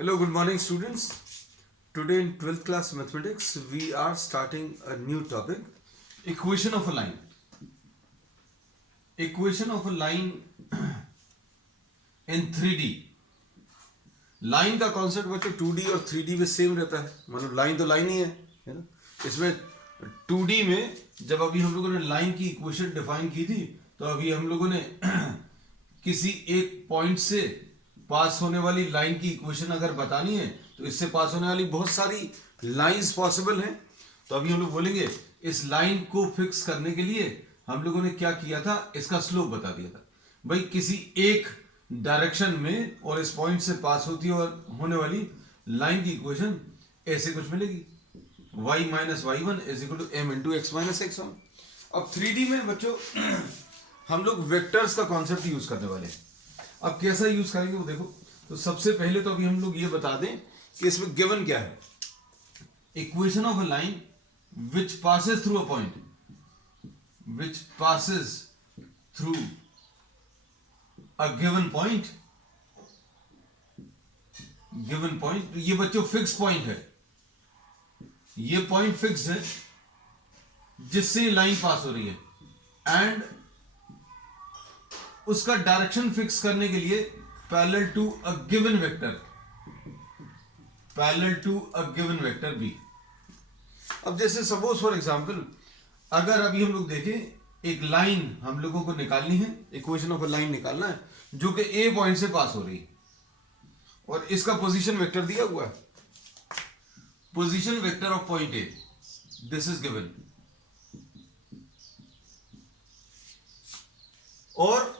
Hello, good morning, students. Today in 12th class mathematics, we are starting a new topic, equation of a line. Equation of a line in 3D. Line का concept बच्चों 2D और 3D में same रहता है. मतलब line तो line ही है ना. इसमें 2D में जब अभी हम लोगों ने लाइन की इक्वेशन डिफाइन की थी, तो अभी हम लोगों ने किसी एक पॉइंट से पास होने वाली लाइन की इक्वेशन अगर बतानी है, तो इससे पास होने वाली बहुत सारी लाइंस पॉसिबल हैं. तो अभी हम लोग बोलेंगे इस लाइन को फिक्स करने के लिए हम लोगों ने क्या किया था, इसका स्लोप बता दिया था. भाई किसी एक डायरेक्शन में और इस पॉइंट से पास होती और होने वाली लाइन की इक्वेशन ऐसे कुछ मिलेगी, y minus Y one is equal to m into x minus x one. अब 3D में बच्चों हम लोग वेक्टर्स का कॉन्सेप्ट यूज करने वाले हैं. अब कैसा यूज करेंगे वो देखो. तो सबसे पहले तो अभी हम लोग ये बता दें कि इसमें गिवन क्या है. Equation of a line which passes through a point, which passes through a given point. Given point ये बच्चों फिक्स पॉइंट है. ये पॉइंट फिक्स है जिससे लाइन पास हो रही है, एंड उसका डायरेक्शन फिक्स करने के लिए parallel to a given vector, parallel to a given vector b. अब जैसे सपोज फॉर एग्जांपल, अगर अभी हम लोग देखें एक लाइन हम लोगों को निकालनी है, इक्वेशन ऑफ अ लाइन निकालना है जो कि ए पॉइंट से पास हो रही है, और इसका पोजीशन वेक्टर दिया हुआ है. Position vector of point A, this is given. और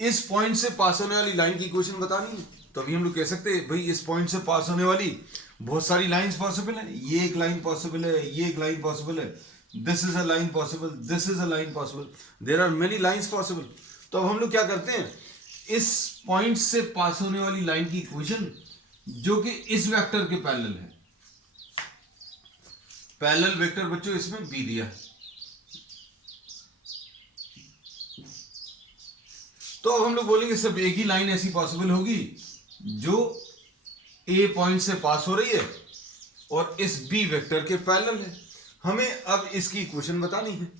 इस पॉइंट से पास होने वाली लाइन की इक्वेशन बतानी है, तो अभी हम लोग कह सकते हैं भाई इस पॉइंट से पास होने वाली बहुत सारी लाइंस पॉसिबल है. ये एक लाइन पॉसिबल है, ये एक लाइन पॉसिबल है, this is a line possible, this is a line possible, there are many lines possible. तो अब हम लोग क्या करते हैं, इस पॉइंट से पास होने वाली लाइन की इक्वेशन जो कि इस वेक्टर के पैरेलल है, पैरेलल वेक्टर बच्चों इसमें बी दिया है. तो अब हम लोग बोलेंगे सब एक ही लाइन ऐसी पॉसिबल होगी जो ए पॉइंट से पास हो रही है और इस बी वेक्टर के पैरेलल है. हमें अब इसकी इक्वेशन बतानी है.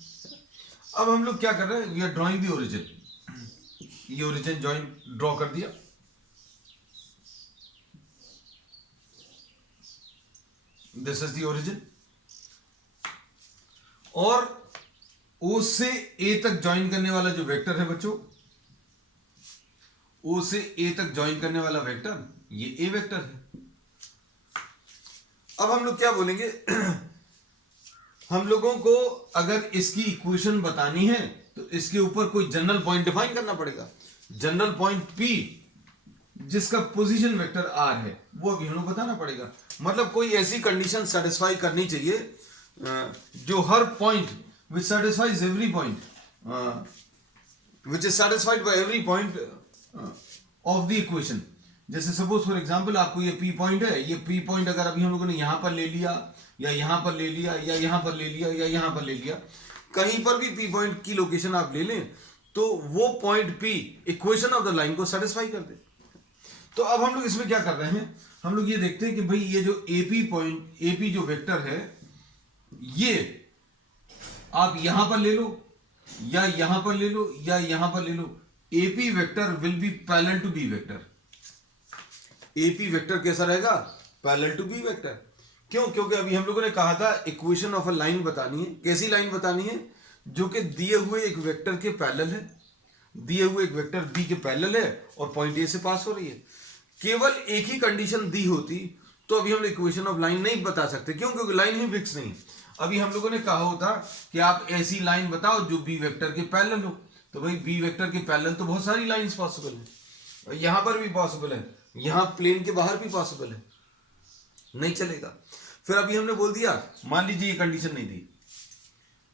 अब हम लोग क्या कर रहे हैं, we are drawing the origin. ये ओरिजिन ड्रॉ कर दिया. This is the origin. और ओ से ए तक ज्वाइन करने वाला जो वेक्टर है बच्चों, ओ से ए तक ज्वाइन करने वाला वेक्टर ये ए वेक्टर है. अब हम लोग क्या बोलेंगे हम लोगों को अगर इसकी इक्वेशन बतानी है तो इसके ऊपर कोई जनरल पॉइंट डिफाइन करना पड़ेगा. जनरल पॉइंट पी जिसका पोजीशन वेक्टर आर है वो अभी हम लोग बताना पड़ेगा. मतलब कोई ऐसी कंडीशन सेटिस्फाई करनी चाहिए जो हर point which satisfies every point, which is satisfied by every point of the equation. जैसे सपोज फॉर एग्जांपल आपको ये पी पॉइंट है, ये पी पॉइंट अगर अभी हम लोगों ने यहां पर ले लिया या यहां पर ले लिया या यहां पर ले लिया या यहां पर ले लिया, कहीं पर भी पी पॉइंट की लोकेशन आप ले लें तो वो point P equation of the line को सेटिस्फाई कर दे. तो अब हम लोग इसमें क्या कर रहे हैं, हम लोग ये देखते हैं कि भाई ये जो एपी पॉइंट, एपी जो वेक्टर है, ये आप यहां पर ले लो या यहां पर ले लो या यहां पर ले लो, AP vector will be parallel to B vector. AP vector कैसा रहेगा, पैरेलल टू बी वेक्टर. क्यों? क्योंकि अभी हम लोगों ने कहा था इक्वेशन ऑफ अ लाइन बतानी है. कैसी लाइन बतानी है, जो कि दिए हुए एक वेक्टर के पैरेलल है, दिए हुए एक वेक्टर बी के पैरेलल है और पॉइंट ए से पास हो रही है. केवल एक ही कंडीशन दी होती तो अभी हम इक्वेशन ऑफ लाइन नहीं बता सकते. क्यों? क्योंकि लाइन ही फिक्स नहीं. अभी हम लोगों ने कहा होता कि आप ऐसी लाइन बताओ जो बी वेक्टर के पैरेलल हो, तो भाई बी वेक्टर के पैरेलल तो बहुत सारी लाइंस पॉसिबल है, यहां पर भी पॉसिबल है, यहां प्लेन के बाहर भी पॉसिबल है, नहीं चलेगा. फिर अभी हमने बोल दिया, मान लीजिए ये कंडीशन नहीं दी.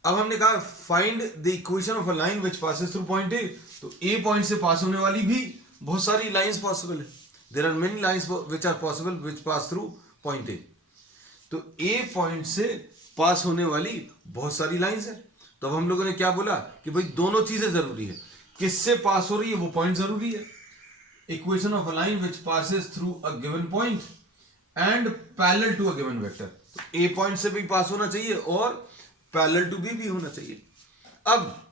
अब हमने कहा find the equation of a line which passes through point A. तो ए पॉइंट से पास होने वाली भी बहुत सारी लाइंस पॉसिबल है. There are many lines which are possible which pass through point A. तो ए पॉइंट से पास होने वाली बहुत सारी लाइंस है. तो अब हम लोगों ने क्या बोला कि भाई दोनों चीजें जरूरी है. किससे पास हो रही है वो पॉइंट जरूरी है। Equation of a line which passes through a given point and parallel to a given vector. तो ए पॉइंट से भी पास होना चाहिए और पैरेलल टू बी भी होना चाहिए। अब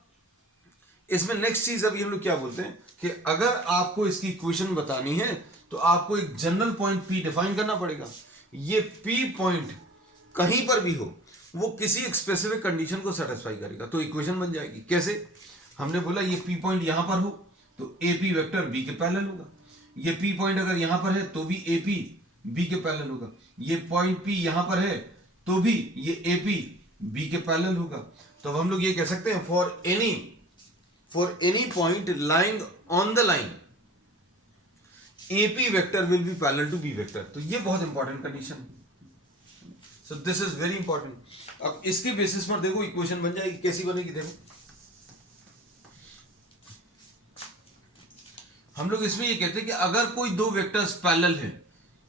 इसमें नेक्स्ट चीज अभी हम लोग क्या बोलते हैं कि अगर आपको इसकी इक्वेशन बतानी है तो आपको एक जनरल पॉइंट पी डिफाइन करना पड़ेगा। ये पी पॉइंट कहीं पर भी हो वो किसी एक स्पेसिफिक कंडीशन को सेटिस्फाई करेगा तो इक्वेशन बन जाएगी। कैसे? हमने बोला ये पी पॉइंट यहां पर हो तो ए पी वेक्टर बी के पैरेलल होगा। ये पी पॉइंट अगर यहां पर है तो भी ए पी बी के पैरेलल होगा। ये पॉइंट पी यहां पर है तो भी ये ए पी बी के पैरेलल होगा। तो अब हम लोग ये कह सकते हैं for any point lying on the line AP vector will be parallel to B vector। तो ये बहुत इंपॉर्टेंट कंडीशन है। So this is very important. अब इसके बेसिस पर देखो इक्वेशन बन जाएगी। कैसी बनेगी देखो, हम लोग इसमें ये कहते हैं कि अगर कोई दो वेक्टर्स पैरेलल हैं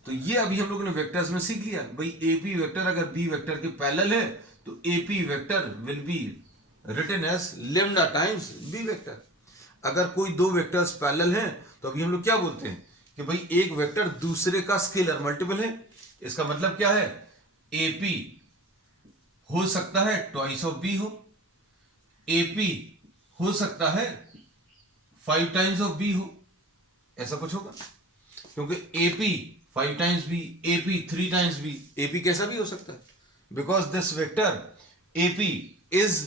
तो ये अभी हम लोगों ने वेक्टर्स में सीख लिया भाई AP वेक्टर अगर B वेक्टर के पैरेलल है तो AP vector will be written as lambda times B vector. अगर कोई दो वेक्टर्स पैरेलल हैं तो अभी हम लोग क्या बोलते हैं कि भाई एक वेक्टर दूसरे का स्केलर मल्टीपल है। इसका मतलब क्या है? AP हो सकता है ट्वाइस ऑफ B हो, AP हो सकता है 5 टाइम्स ऑफ B हो, ऐसा कुछ होगा क्योंकि AP 5 times B, AP 3 times B, AP कैसा भी हो सकता है because this vector AP is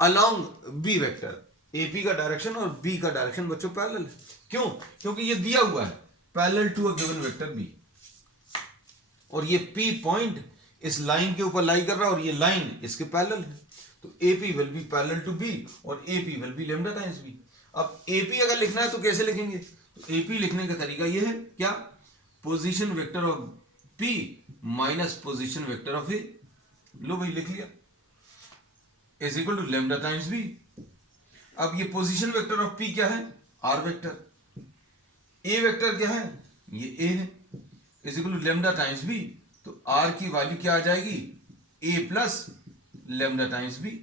along b vector. AP का डायरेक्शन और B का डायरेक्शन बच्चों पैरेलल है। क्यों? क्योंकि ये दिया हुआ है parallel to a given vector B और ये P पॉइंट इस लाइन के ऊपर लाई कर रहा है और ये लाइन इसके पैरेलल है। तो AP will be parallel to B और AP will be lambda times B। अब AP अगर लिखना है तो कैसे लिखेंगे? तो AP लिखने का तरीका ये है क्या? Position vector of P minus position vector of A। लो भाई लिख लिया, is equal to lambda times B। अब ये पोजीशन वेक्टर ऑफ P क्या है? R vector. A वेक्टर क्या है? ये A है, is equal to lambda times B। तो R की वैल्यू क्या आ जाएगी? A plus lambda times B।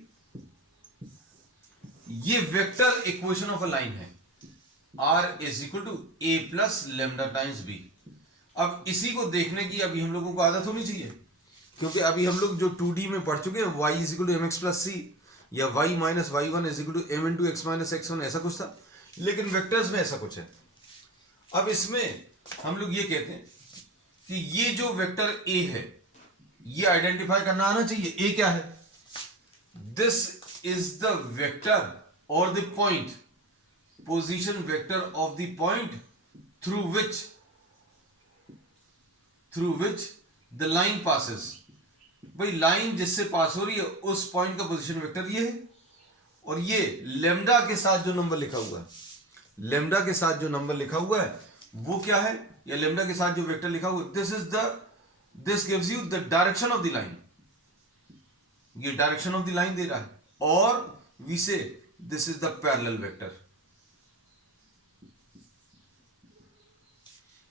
ये vector equation of a line है। R is equal to A plus lambda times B। अब इसी को देखने की अभी हम लोगों को आदत होनी चाहिए क्योंकि अभी हम लोग जो 2D में पढ़ चुके हैं y is equal to mx plus c या y minus y1 is equal to m into x minus x1 ऐसा कुछ था, लेकिन वेक्टर्स में ऐसा कुछ है। अब इसमें हम लोग ये कहते हैं कि ये जो वेक्टर a है ये आइडेंटिफाई करना आना चाहिए। a क्या है? दिस इज द वेक्टर और the point, position vector of the point through which the line passes. भाई लाइन जिससे पास हो रही है उस पॉइंट का पोजीशन वेक्टर ये है और ये लेम्डा के साथ जो नंबर लिखा हुआ है, लेम्डा के साथ जो नंबर लिखा हुआ है वो क्या है? या लेम्डा के साथ जो वेक्टर लिखा हुआ है this gives you the direction of the line. ये डायरेक्शन ऑफ द लाइन दे रहा है और वी से this is the parallel vector.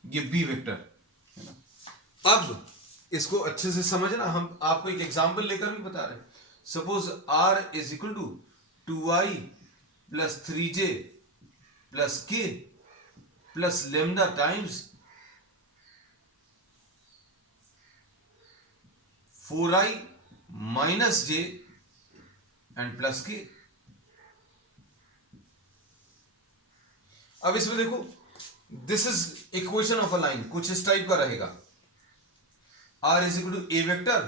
ये बी वेक्टर। अब इसको अच्छे से समझना, हम आपको एक एग्जांपल लेकर भी बता रहे हैं। Suppose R is equal to 2i plus 3j plus k plus lambda times 4i minus j and plus k। अब इसमें देखो this is equation of a line, कुछ इस टाइप का रहेगा। R is equal to a vector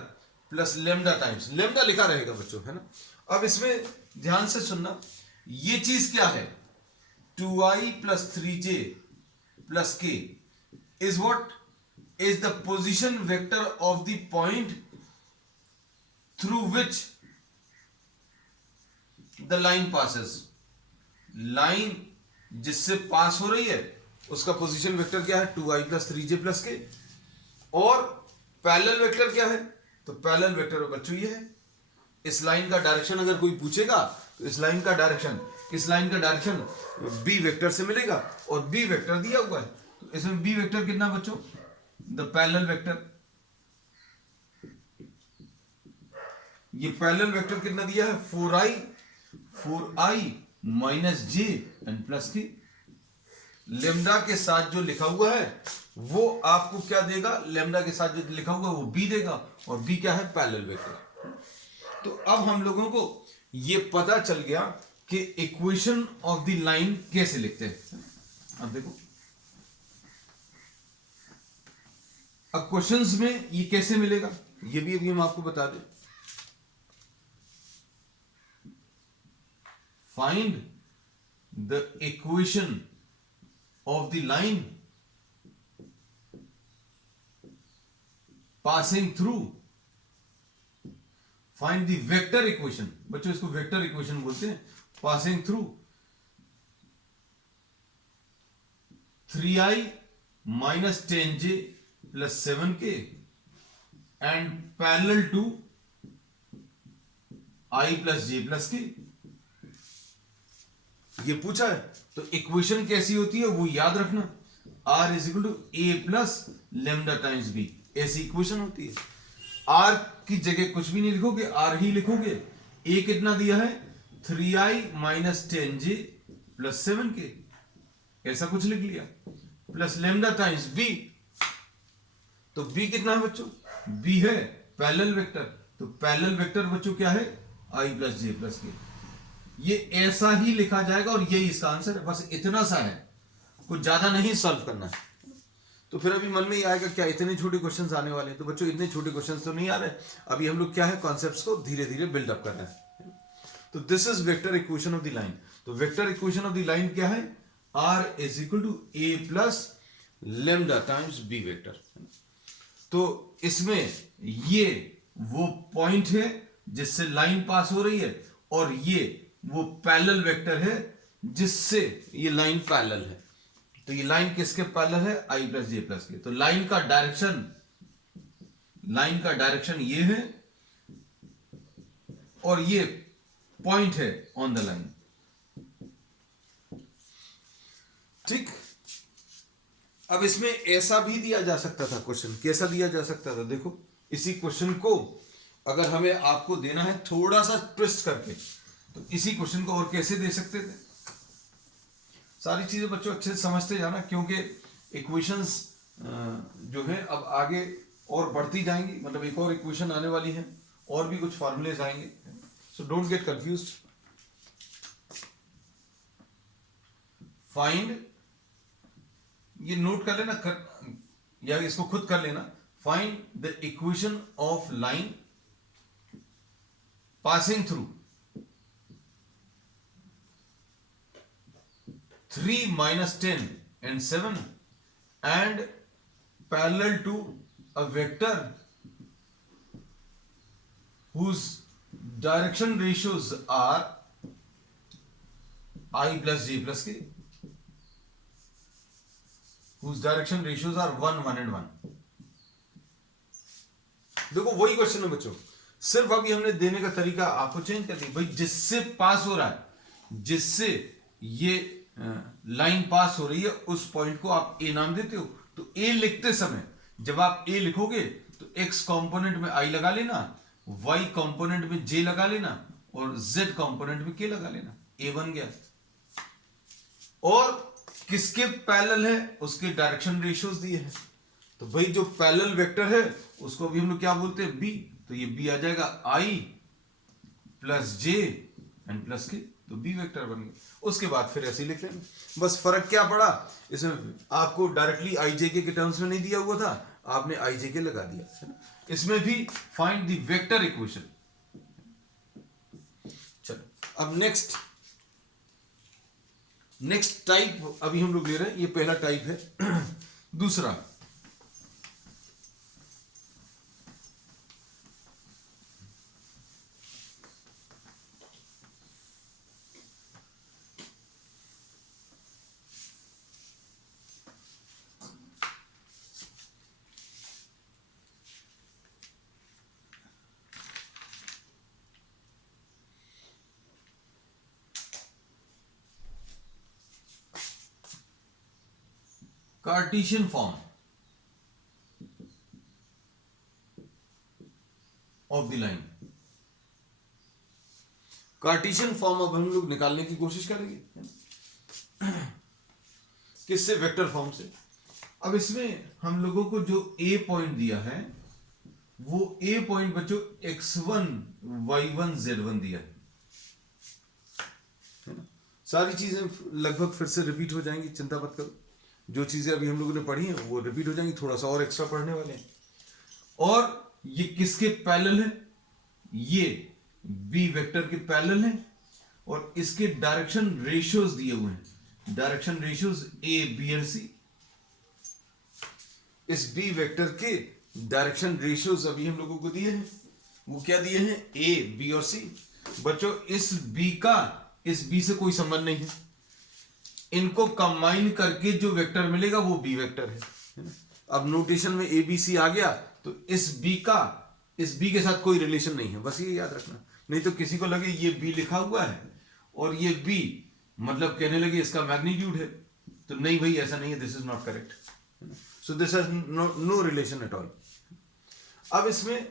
plus lambda times, lambda लिखा रहेगा बच्चों, है ना। अब इसमें ध्यान से सुनना, ये चीज क्या है? 2i plus 3j plus k is what? Is the position vector of the point through which the line passes. Line जिससे पास हो रही है उसका पोजीशन वेक्टर क्या है? 2i plus 3j plus k। और पैरेलल वेक्टर क्या है? तो पैरेलल वेक्टर बच्चों ये है। इस लाइन का डायरेक्शन अगर कोई पूछेगा तो इस लाइन का डायरेक्शन बी वेक्टर से मिलेगा और बी वेक्टर दिया हुआ है। तो इसमें बी वेक्टर कितना बच्चों? The parallel vector. ये पैरेलल वेक्टर कितना दिया है? 4i minus j and plus k. Lambda के साथ जो लिखा हुआ है वो आपको क्या देगा, लेमडा के साथ जो लिखा हुआ है वो बी देगा, और बी क्या है, पैरेलल वेक्टर। तो अब हम लोगों को ये पता चल गया कि इक्वेशन ऑफ द लाइन कैसे लिखते हैं। अब देखो, अब क्वेश्चंस में ये कैसे मिलेगा ये भी अभी हम आपको बता दें। Find the equation of the line passing through, find the vector equation, बच्चों इसको वेक्टर इक्वेशन बोलते हैं, passing through 3i minus 10j plus 7k and parallel to I plus j plus k। ये पूछा है तो इक्वेशन कैसी होती है वो याद रखना, r is equal to A plus lambda times b, ऐसी इक्वेशन होती है। r की जगह कुछ भी नहीं लिखोगे, r ही लिखोगे। a कितना दिया है, 3i minus 10j plus 7k, ऐसा कुछ लिख लिया, प्लस लेमडा टाइम्स b। तो b कितना है बच्चों, b है पैरेलल वेक्टर, तो पैरेलल वेक्टर बच्चों क्या है, i plus j plus k। ये ऐसा ही लिखा जाएगा और यही इसका आंसर है, बस इतना सा है, कुछ ज्यादा नहीं सॉल्व करना है। तो फिर अभी मन में ही आएगा क्या इतने छोटे क्वेश्चंस आने वाले हैं, तो बच्चों इतने छोटे क्वेश्चंस तो नहीं आ रहे, अभी हम लोग क्या है कॉन्सेप्ट्स को धीरे धीरे बिल्डअप कर रहे हैं। तो this is vector equation of the line. तो vector equation of the line क्या है, r is equal to A plus lambda times B vector. तो इसमें ये वो पॉइंट है जिससे लाइन पास हो रही है, और ये वो पैरेलल वेक्टर है जिससे ये लाइन पैरेलल है। तो ये लाइन किसके पैरेलल है, i प्लस जे प्लस के। तो लाइन का डायरेक्शन ये है, और ये पॉइंट है ऑन द लाइन। ठीक, अब इसमें ऐसा भी दिया जा सकता था क्वेश्चन, कैसा दिया जा सकता था, देखो इसी क्वेश्चन को अगर हमें आपको देना है थोड़ा सा ट्विस्ट करके, तो इसी क्वेश्चन को और कैसे दे सकते थे। सारी चीजें बच्चों अच्छे से समझते जाना, क्योंकि इक्वेशंस जो है अब आगे और बढ़ती जाएंगी, मतलब एक और इक्वेशन आने वाली है और भी कुछ फॉर्मूलेज आएंगे, so don't get confused. Find, ये नोट कर लेना या इसको खुद कर लेना, find the equation of line passing through 3 minus 10 and 7 and parallel to a vector whose direction ratios are I plus j plus k, whose direction ratios are 1, 1 and 1। देखो वही क्वेश्चन है बच्चों, सिर्फ अभी हमने देने का तरीका आपको चेंज कर दिया। भाई जिससे पास हो रहा है, जिससे ये लाइन पास हो रही है, उस पॉइंट को आप ए नाम देते हो। तो ए लिखते समय जब आप ए लिखोगे तो एक्स कंपोनेंट में आई लगा लेना, वाई कंपोनेंट में जे लगा लेना, और जेड कंपोनेंट में के लगा लेना, ए बन गया। और किसके पैरेलल है, उसके डायरेक्शन रेशियोज दिए हैं। तो भाई जो पैरेलल वेक्टर है उसको भी हम लोग क्या बोलते हैं, बी। तो ये बी आ जाएगा आई प्लस जे एंड प्लस के, तो बी वेक्टर बन गया। उसके बाद फिर ऐसे ही लिख लेना। बस फर्क क्या पड़ा, इसमें आपको डायरेक्टली आई जे के टर्म्स में नहीं दिया हुआ था, आपने आई जे के लगा दिया। इसमें भी फाइंड द वेक्टर इक्वेशन। चलो अब नेक्स्ट टाइप अभी हम लोग ले रहे हैं, ये पहला टाइप है। दूसरा, Cartesian form of the line. Cartesian form अब हम लोग निकालने की कोशिश करेंगे, किससे? वेक्टर फॉर्म से। अब इसमें हम लोगों को जो ए पॉइंट दिया है वो ए पॉइंट बच्चों x1 y1 z1 दिया है ना? सारी चीजें लगभग फिर से रिपीट हो जाएंगी, चिंता मत करो। जो चीजें अभी हम लोगों ने पढ़ी हैं वो रिपीट हो जाएंगी, थोड़ा सा और एक्स्ट्रा पढ़ने वाले हैं। और ये किसके पैरेलल है? ये बी वेक्टर के पैरेलल है और इसके डायरेक्शन रेशियोज दिए हुए हैं, डायरेक्शन रेशियोज ए बी और सी। इस बी वेक्टर के डायरेक्शन रेशियोज अभी हम लोगों को दिए हैं, वो क्या दिए हैं? ए बी और सी। बच्चों इस बी का इस बी से कोई संबंध नहीं है, इनको कंबाइन करके जो वेक्टर मिलेगा वो बी वेक्टर है ना? अब नोटेशन में ए बी सी आ गया तो इस बी का इस बी के साथ कोई रिलेशन नहीं है, बस ये याद रखना। नहीं तो किसी को लगे ये बी लिखा हुआ है और ये बी मतलब कहने लगे इसका मैग्नीट्यूड है, तो नहीं भाई ऐसा नहीं है, this is not correct. So this has no relation at all. अब इसमें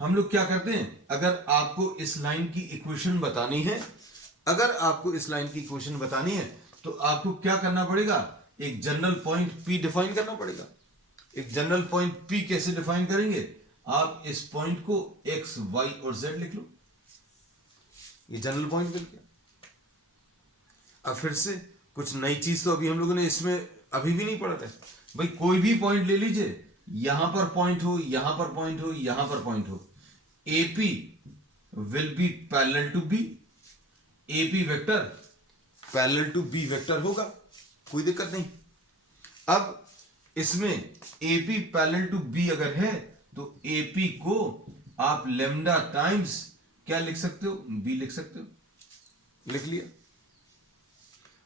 हम लोग क्या करते हैं, अगर आपको इस लाइन की इक्वेशन बतानी है, अगर आपको इस लाइन की इक्वेशन बतानी है तो आपको क्या करना पड़ेगा? एक जनरल पॉइंट P डिफाइन करना पड़ेगा। एक जनरल पॉइंट P कैसे डिफाइन करेंगे? आप इस पॉइंट को x, y और z लिख लो, ये जनरल पॉइंट मिल गया। अब फिर से कुछ नई चीज तो अभी हम लोगों ने इसमें अभी भी नहीं पढ़ा था भाई। कोई भी पॉइंट ले लीजिए, यहां पर पॉइंट हो, यहां पर पॉइंट हो, यहां पर पॉइंट हो, AP will be parallel to B, AP vector parallel to B vector होगा, कोई दिक्कत नहीं। अब इसमें AP पैरेलल टू B अगर है तो AP को आप लेमडा टाइम्स क्या लिख सकते हो? B लिख सकते हो, लिख लिया।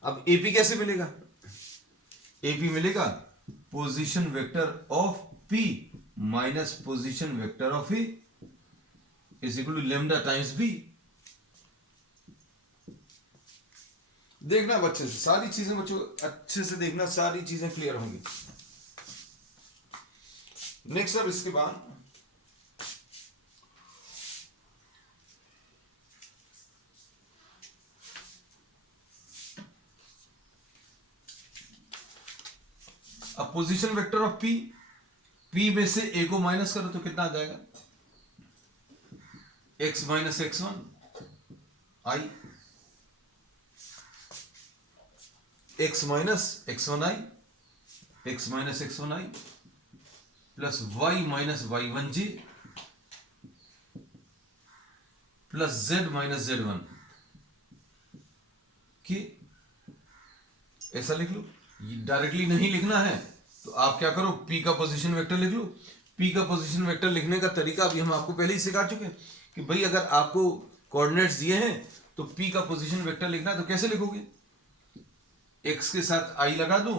अब AP कैसे मिलेगा? AP मिलेगा position vector of P minus position vector of A is equal to lambda times B। देखना बच्चे, सारी चीजें बच्चों अच्छे से देखना, सारी चीजें क्लियर होंगी। नेक्स्ट अब इसके बाद अब position vector of P, P में से A को माइनस करो तो कितना आ जाएगा? x minus x1 I, x minus x1 I, x minus x1 I plus y minus y1 j plus z minus z1 कि ऐसा लिख लो। डायरेक्टली नहीं लिखना है तो आप क्या करो, P का पोजीशन वेक्टर लिख लो। P का पोजीशन वेक्टर लिखने का तरीका अभी हम आपको पहले ही सिखा चुके हैं कि भाई अगर आपको कोऑर्डिनेट्स दिए हैं तो P का पोजीशन वेक्टर लिखना है तो कैसे लिखोगे? x के साथ I लगा दो,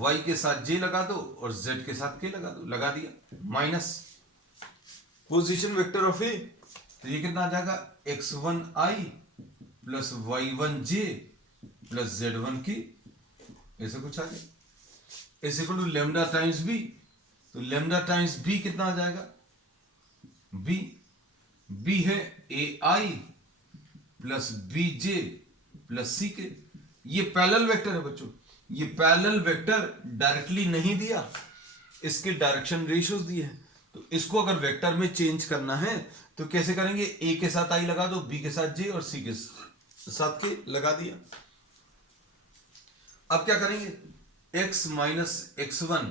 y के साथ j लगा दो और z के साथ k लगा दो, लगा दिया। Minus position vector of A, तो ये कितना आ जाएगा? x1 I plus y1 j plus z1 k, ऐसे कुछ आ गया। Is equal to lambda times B, तो लेमडा टाइम्स B कितना आ जाएगा? B है AI plus BJ plus CK। ये पैरेलल वेक्टर है बच्चों, ये पैरेलल वेक्टर डायरेक्टली नहीं दिया, इसके डायरेक्शन रेशियोज दिए हैं। तो इसको अगर वेक्टर में चेंज करना है तो कैसे करेंगे? A के साथ I लगा दो, B के साथ J और C के साथ K लगा दिया। अब क्या करेंगे? x minus x1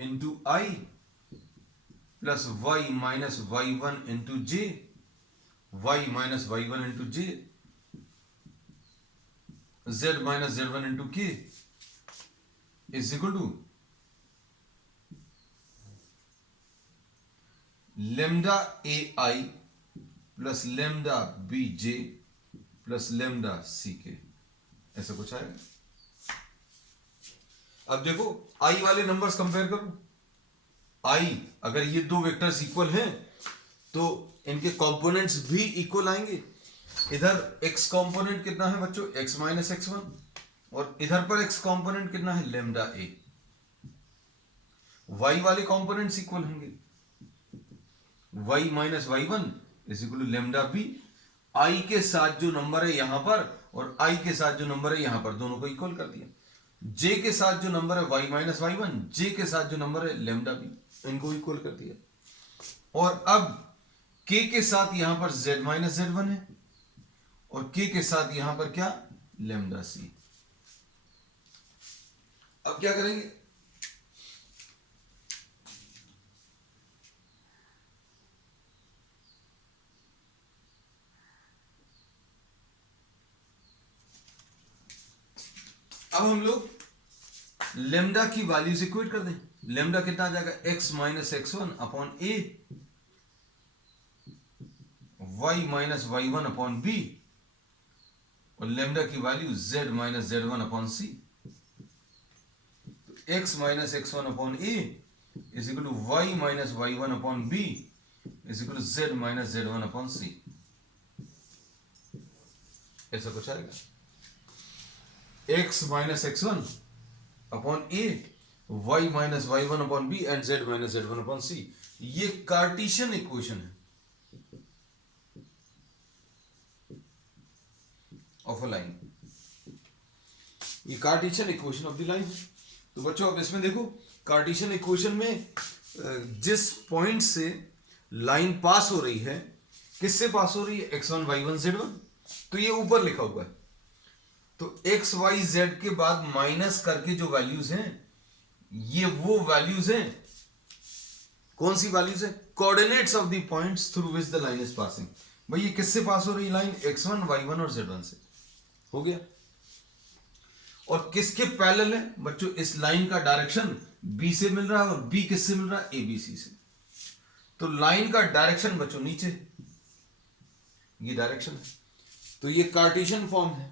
into I plus y minus y1 into J, y minus y1 into J, z minus z1 into K is equal to lambda AI plus lambda BJ plus lambda CK, ऐसा कुछ आएगा। अब देखो I वाले numbers compare करो। I अगर ये दो वेक्टर्स इक्वल हैं तो इनके कंपोनेंट्स भी इक्वल आएंगे। इधर x कंपोनेंट कितना है बच्चों? x माइनस x1 और इधर पर x कंपोनेंट कितना है? Lambda A। y वाले कंपोनेंट्स इक्वल होंगे, y minus y1 is equal to lambda B, I के साथ जो नंबर है यहां पर और आई के साथ जो नंबर है यहां पर, दोनों को इक्वल कर दिया। जे के साथ जो नंबर है वाई माइनस वाई वन, जे के साथ जो नंबर है लेमडा बी, इनको इक्वल कर दिया। और अब के साथ यहां पर z माइनस जेड वन है और के साथ यहां पर क्या, लेमडा सी। अब क्या करेंगे, अब हम लोग लेमडा की वैल्यूज इक्वेट कर दें। लेमडा कितना आ जाएगा, x minus x one upon A, Y minus Y one upon B, और लेमडा की value z minus Z one upon C. x minus x one upon A is equal to Y minus Y one upon B is equal to z minus Z one upon C. ऐसा कुछ आएगा, x minus x one upon A, Y minus Y one upon B and z minus Z one upon सी। ये Cartesian equation है of a line, ये Cartesian equation of the line. तो बच्चों अब इसमें देखो, कार्टेशियन इक्वेशन में जिस पॉइंट से लाइन पास हो रही है, किससे पास हो रही है, x1 y1 z1, तो ये ऊपर लिखा हुआ है। तो x y z के बाद माइनस करके जो वैल्यूज हैं, ये वो वैल्यूज हैं, कौन सी वैल्यूज है, coordinates of the points through which the line is passing. भाई ये किससे पास हो रही है लाइन, x1 y1 और z1 से। हो गया। और किसके पैरेलल है बच्चों, इस लाइन का डायरेक्शन b से मिल रहा है और b किससे मिल रहा है, abc से। तो लाइन का डायरेक्शन बच्चों नीचे, ये डायरेक्शन है, तो ये कार्टेशियन फॉर्म है।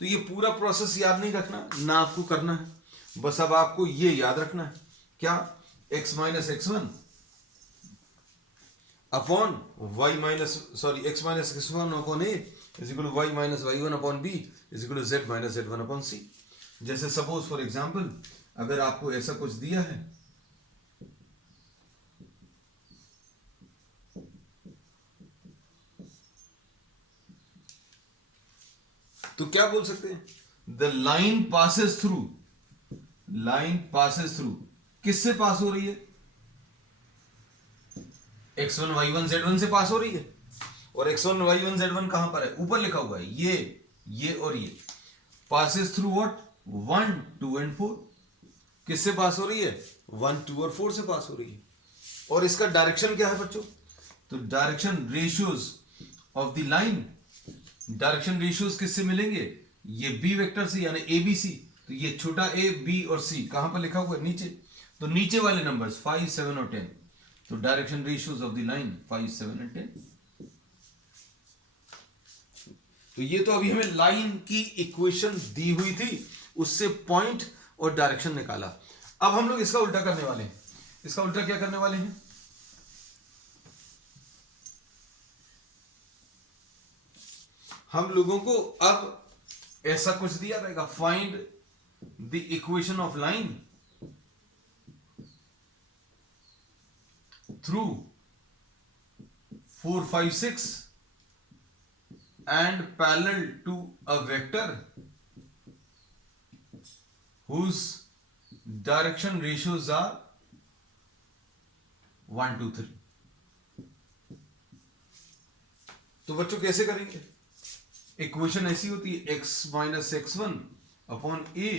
तो ये पूरा प्रोसेस याद नहीं रखना ना, आपको करना है, बस अब आपको ये याद रखना है, क्या, x minus x one upon y minus x minus x one upon A is equal to y minus Y one upon B is equal to z minus Z one upon C. जैसे suppose for example अगर आपको ऐसा कुछ दिया है, तो क्या बोल सकते हैं, the line passes through, line passes through, किससे पास हो रही है, x1 y1 z1 से पास हो रही है। और x1 y1 z1 कहां पर है, ऊपर लिखा हुआ है, ये और ये पासेस थ्रू व्हाट, 1 2 एंड 4। किससे पास हो रही है, 1 2 और 4 से पास हो रही है। और इसका डायरेक्शन क्या है बच्चों, तो direction ratios of the line, direction ratios किससे मिलेंगे, ये बी वेक्टर से, यानी ए बी सी। तो ये छोटा ए, बी और सी कहां पर लिखा हुआ है, नीचे। तो नीचे वाले नंबर्स 5 7 और 10, तो direction ratios of the line 5 7 and 10। तो ये तो अभी हमें लाइन की इक्वेशन दी हुई थी, उससे पॉइंट और डायरेक्शन निकाला। अब हम लोग इसका उल्टा करने वाले हैं। इसका उल्टा क्या करने वाले हैं, हम लोगों को अब ऐसा कुछ दिया रहेगा, find the equation of line through 4 5 6 and parallel to a vector whose direction ratios are 1 2 3। तो बच्चों कैसे करेंगे, इक्वेशन ऐसी होती है, x minus x one upon A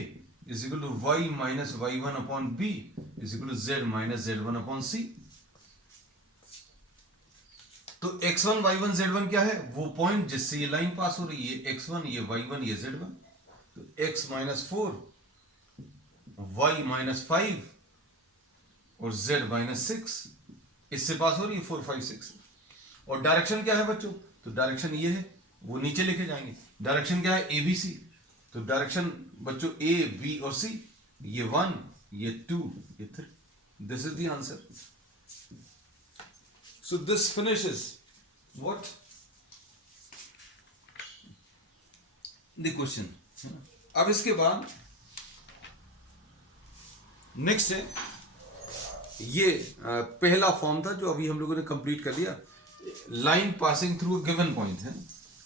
is equal to Y minus Y one upon B is equal to Z minus Z one upon C. तो x1 y1 z1 क्या है, वो पॉइंट जिससे ये लाइन पास हो रही है, x1 ये y1 ये z1। तो x माइनस 4 y माइनस 5 और z माइनस 6 इससे पास हो रही है 4 5 6। और डायरेक्शन क्या है बच्चों, तो डायरेक्शन ये है, वो नीचे लेके जाएंगे। डायरेक्शन क्या है, ए बी सी। तो डायरेक्शन बच्चों ए बी और सी, ये 1 ये 2 ये 3। This is the answer. So this finishes what? The question. अब इसके बाद नेक्स्ट है, ये पहला फॉर्म था जो अभी हम लोगों ने कंप्लीट कर लिया। Line passing through given point है,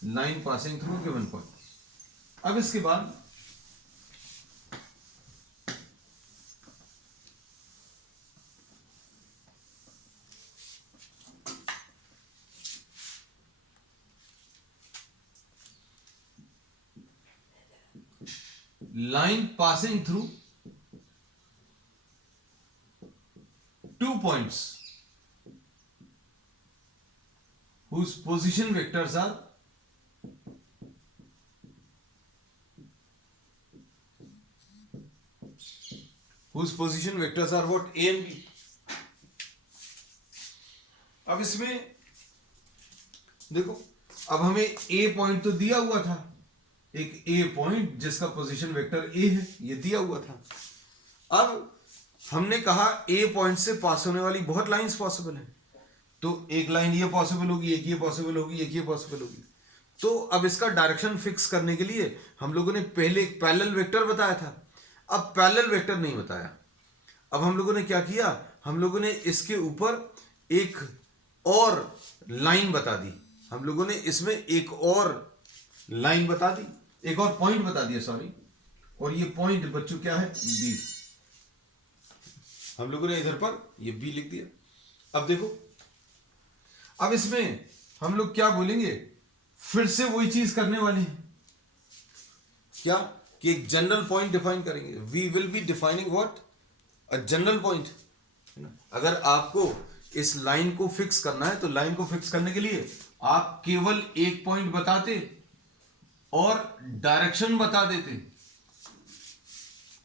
line passing through given point. अब इसके बाद line passing through two points whose position vectors are what, A and B। अब इसमें देखो, अब हमें A पॉइंट तो दिया हुआ था, एक A पॉइंट जिसका पोजीशन वेक्टर A है, ये दिया हुआ था। अब हमने कहा A पॉइंट से पास होने वाली बहुत लाइंस पॉसिबल है, तो एक लाइन ये पॉसिबल होगी, एक ये पॉसिबल होगी, एक ये पॉसिबल होगी। तो अब इसका डायरेक्शन फिक्स करने के लिए हम लोगों ने पहले एक पैरेलल वेक्टर बताया था, अब पैरेलल वेक्टर नहीं बताया। अब हम लोगों ने क्या किया, हम लोगों ने इसके ऊपर एक और लाइन बता दी, हम लोगों ने इसमें एक और लाइन बता दी, एक और पॉइंट बता दिया, सॉरी। और ये पॉइंट बच्चों क्या है, बी। हम लोगों ने इधर पर ये बी लिख दिया। अब देखो, अब इसमें हम लोग क्या बोलेंगे, फिर से वही चीज करने वाले हैं, क्या कि एक जनरल पॉइंट डिफाइन करेंगे। We will be defining what, a general point. अगर आपको इस लाइन को फिक्स करना है तो लाइन को फिक्स करने के लिए आप केवल एक पॉइंट बताते और डायरेक्शन बता देते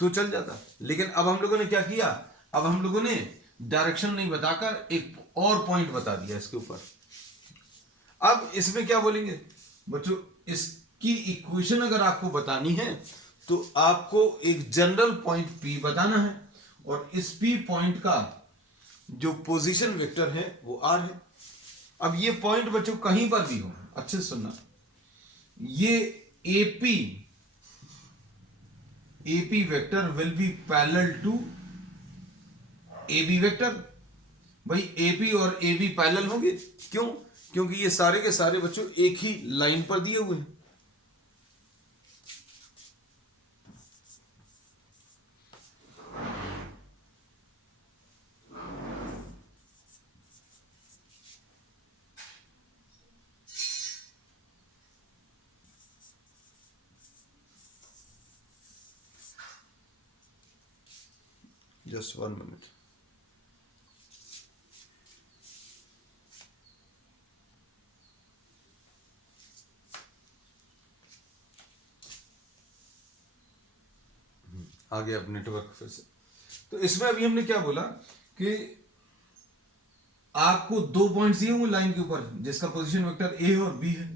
तो चल जाता, लेकिन अब हम लोगों ने क्या किया, अब हम लोगों ने डायरेक्शन नहीं बताकर एक और पॉइंट बता दिया इसके ऊपर। अब इसमें क्या बोलेंगे बच्चों, इसकी इक्वेशन अगर आपको बतानी है तो आपको एक जनरल पॉइंट P बताना है, और इस P पॉइंट का जो पोजीशन वेक्टर है वो R है। अब ये पॉइंट बच्चों कहीं पर भी हो, अच्छे से सुनना, ये AP vector will be parallel to AB vector. भाई AP और AB पैरेलल होंगे, क्यों, क्योंकि ये सारे के सारे बच्चों एक ही लाइन पर दिए हुए हैं। Just 1 minute. आ गया अब नेटवर्क फिर से। तो इसमें अभी हमने क्या बोला कि आपको दो पॉइंट्स दिए होंगे लाइन के ऊपर जिसका पोजीशन वेक्टर A और B है।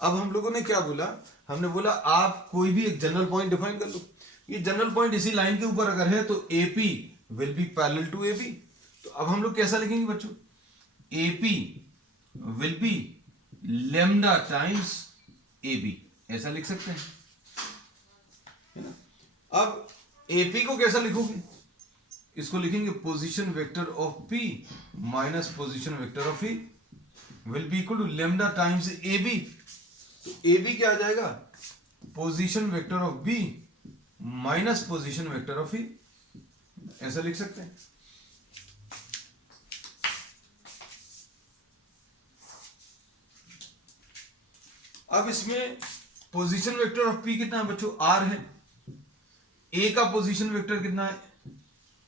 अब हम लोगों ने क्या बोला, हमने बोला आप कोई भी एक जनरल पॉइंट डिफाइन कर लो। ये जनरल पॉइंट इसी लाइन के ऊपर अगर है तो AP will be parallel to AB। तो अब हम लोग कैसा लिखेंगे बच्चों, AP will be lambda times AB, ऐसा लिख सकते हैं, है ना। अब AP को कैसा लिखोगे, इसको लिखेंगे position vector of P minus position vector of E will be equal to lambda times AB। तो AB क्या आ जाएगा, position vector of B minus position vector of E, ऐसा लिख सकते हैं। अब इसमें पोजीशन वेक्टर ऑफ P कितना है बच्चों, R है। A का पोजीशन वेक्टर कितना है,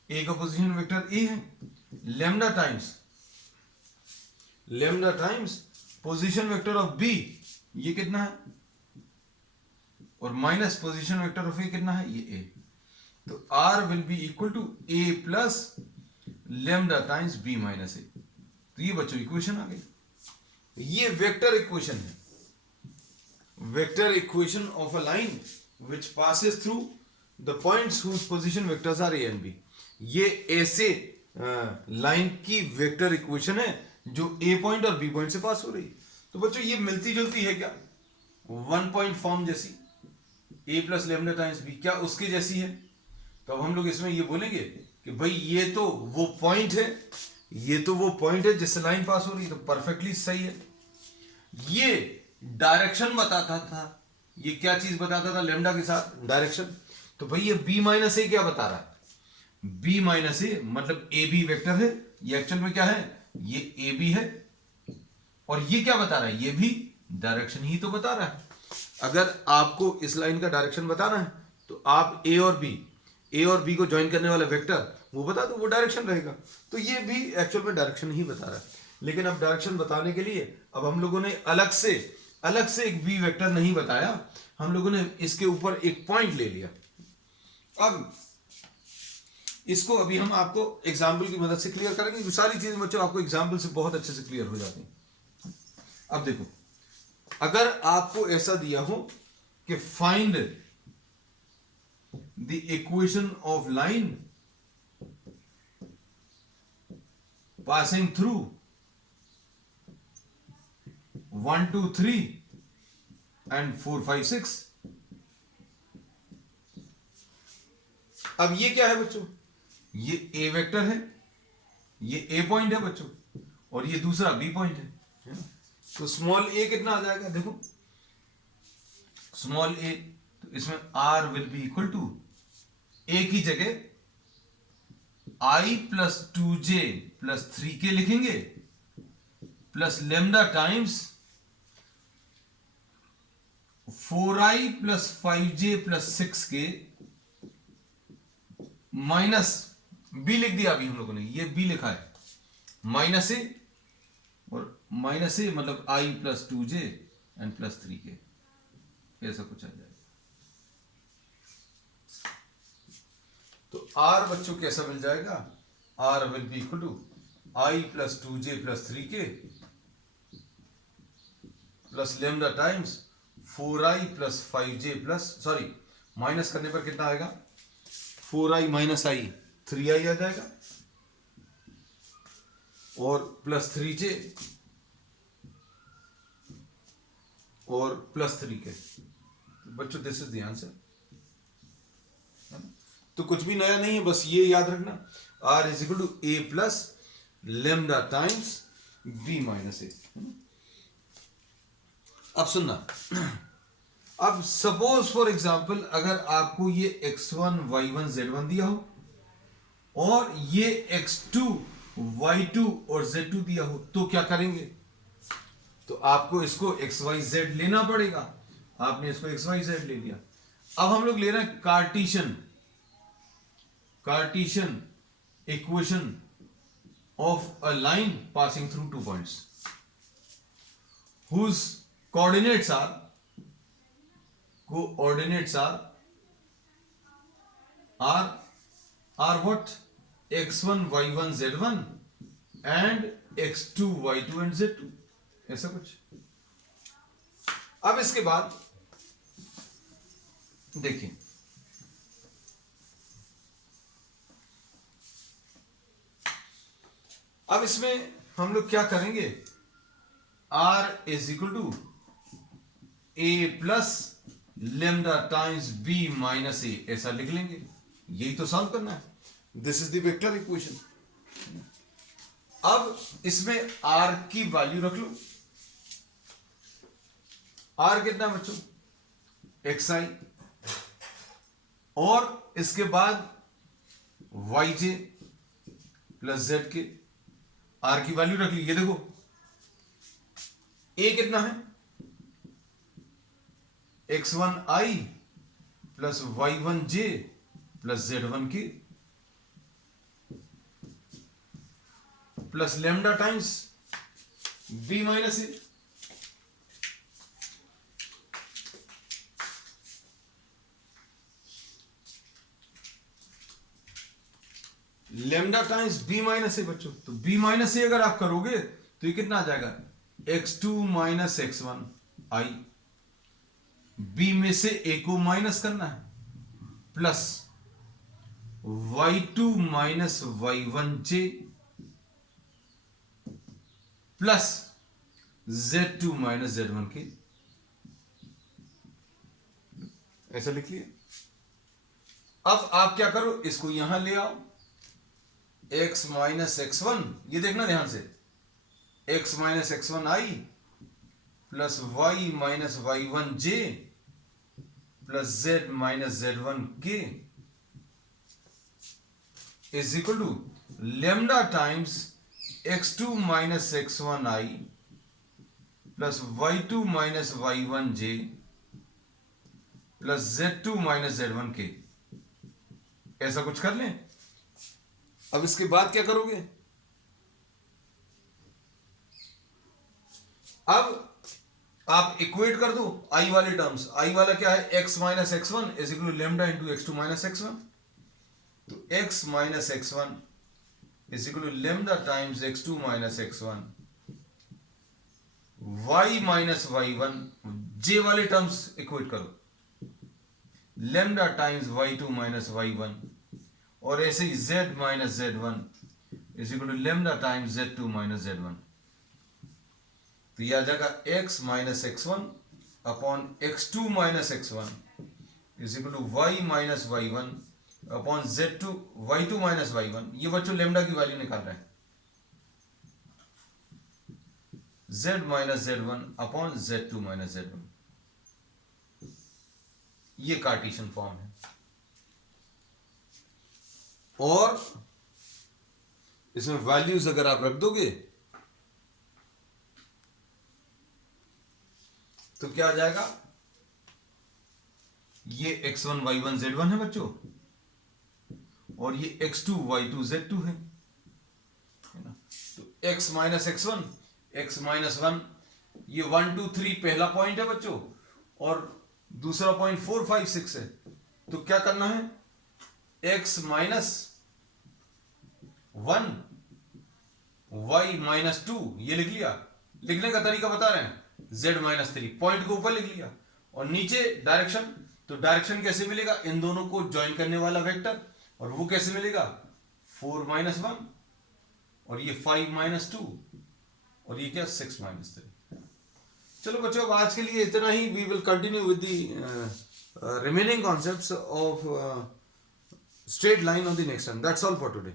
A का पोजीशन वेक्टर A है, lambda times position vector of B, ये कितना है, और minus position vector of A कितना है, ये A। तो R will be equal to A plus lambda times B minus A। तो ये बच्चों इक्वेशन आ गई। ये वेक्टर इक्वेशन है, vector equation of a line which passes through the points whose position vectors are A and B। ये ऐसे line की वेक्टर इक्वेशन है जो A पॉइंट और B पॉइंट से पास हो रही। तो बच्चों ये मिलती जुलती है क्या, वन पॉइंट फॉर्म जैसी, A plus lambda times B, क्या उसकी जैसी है। तो अब हम लोग इसमें ये बोलेंगे कि भाई ये तो वो पॉइंट है, ये तो वो पॉइंट है जिससे लाइन पास हो रही है, तो परफेक्टली सही है। ये डायरेक्शन बताता था, ये क्या चीज बताता था लेमडा के साथ, डायरेक्शन। तो भाई ये बी माइनस ए क्या बता रहा है, बी माइनस ए मतलब ए बी वेक्टर है, ये एक्चुअल में क्या है, ये ए बी है, और ये क्या बता रहा है, ये भी डायरेक्शन ही तो बता रहा है। अगर आपको इस लाइन का डायरेक्शन बताना है तो आप ए और बी को ज्वाइन करने वाला वेक्टर वो बता दो, वो डायरेक्शन रहेगा। तो ये भी एक्चुअल में डायरेक्शन ही बता रहा है। लेकिन अब डायरेक्शन बताने के लिए अब हम लोगों ने अलग से एक बी वेक्टर नहीं बताया, हम लोगों ने इसके ऊपर एक पॉइंट ले लिया। अब इसको अभी हम आपको एग्जाम्पल की मदद से क्लियर करेंगे। जो सारी चीजें बच्चों आपको एग्जाम्पल से बहुत अच्छे से क्लियर हो जाती हैं। अब देखो, अगर आपको ऐसा दिया हो कि find the equation of line passing through 1 2 3 and 4 5 6। अब ये क्या है बच्चों, ये ए वेक्टर है, ये ए पॉइंट है बच्चों, और ये दूसरा बी पॉइंट है ना? तो स्मॉल ए कितना आ जाएगा, देखो स्मॉल ए, तो इसमें r will be equal to a की जगह i plus 2j plus 3k लिखेंगे, plus lambda times 4i plus 5j plus 6k माइनस बी लिख दिया अभी हम लोगों ने, ये बी लिखा है, माइनस ए, और माइनस ए मतलब आई plus 2j and plus 3k, ऐसा कुछ आ जाएगा। तो आर बच्चों कैसा मिल जाएगा, r will be equal to i plus 2j plus 3k plus lambda times 4i plus 5j plus, sorry minus करने पर कितना आएगा, 4i माइनस आई 3i आ जाएगा, और प्लस 3j और प्लस 3k। बच्चों दिस इज द आंसर। तो कुछ भी नया नहीं है, बस ये याद रखना, r is equal to A plus lambda times b minus a. अब सुनना, अब सपोज फॉर एग्जाम्पल अगर आपको ये x1 y1 z1 दिया हो और ये x2 y2 और z2 दिया हो, तो क्या करेंगे, तो आपको इसको xyz लेना पड़ेगा। आपने इसको xyz ले लिया। अब हम लोग ले रहे हैं Cartesian equation of a line passing through 2 points whose coordinates are what, x1 y1 z1 and x2 y2 and z2, ऐसा कुछ। अब इसके बाद देखिए, अब इसमें हम लोग क्या करेंगे, r is equal to a plus lambda times b minus a, ऐसा लिख लेंगे। यही तो सॉल्व करना है, this is the vector equation. अब इसमें r की वैल्यू रख लो, r कितना बच्चों, xi, और इसके बाद yj प्लस z के, r की वैल्यू रख ली। ये देखो a कितना है, x1i plus y1j plus z1 k plus lambda times b minus a. Lambda times b minus a बच्चों, तो b माइनस ए अगर आप करोगे तो ये कितना आ जाएगा, x2 minus x1 i, b में से a को माइनस करना है, plus y2 minus y1j plus z2 minus z1 के, ऐसा लिख लिया। अब आप क्या करो, इसको यहां ले आओ, x माइनस x1, ये देखना ध्यान से, x minus x1 i plus y minus y1j plus z minus z1k is equal to lambda times x2 minus x1i plus y2 minus y1j plus z2 minus z1k। ऐसा कुछ कर लें। अब इसके बाद क्या करोगे? अब आप इक्वेट कर दो आई वाले टर्म्स। आई वाला क्या है? x minus x1 is equal to lambda into x2 minus x1। तो x minus x1 is equal to lambda times x2 minus x1, y minus y1, j वाले टर्म्स इक्वेट करो, lambda times y2 minus y1, और ऐसे ही z minus z1 is equal to lambda times z2 minus z1। तो यह आ जाएगा x minus x1 upon x2 minus x1 is equal to y minus y1 upon z2 y2 minus y1। ये बच्चों lambda की वैल्यू निकाल रहे हैं। z minus z1 upon z2 minus z1। ये कार्टेशियन फॉर्म है। और इसमें वैल्यूज अगर आप रख दोगे तो क्या आ जाएगा? ये x1 y1 z1 है बच्चों, और ये x2 y2 z2 है ना। तो x minus x1, x minus 1, ये 1 2 3 पहला पॉइंट है बच्चों, और दूसरा पॉइंट 4 5 6 है। तो क्या करना है? x माइनस 1 y माइनस 2 ये लिख लिया। लिखने का तरीका बता रहे हैं, z माइनस 3 पॉइंट को ऊपर लिख लिया, और नीचे डायरेक्शन। तो डायरेक्शन कैसे मिलेगा? इन दोनों को ज्वाइन करने वाला वेक्टर, और वो कैसे मिलेगा? 4 माइनस 1, और ये 5 माइनस 2, और ये क्या? 6 माइनस 3। चलो बच्चों, अब आज के लिए इतना ही। We will continue with the remaining concepts of straight line on the next time. That's all for today.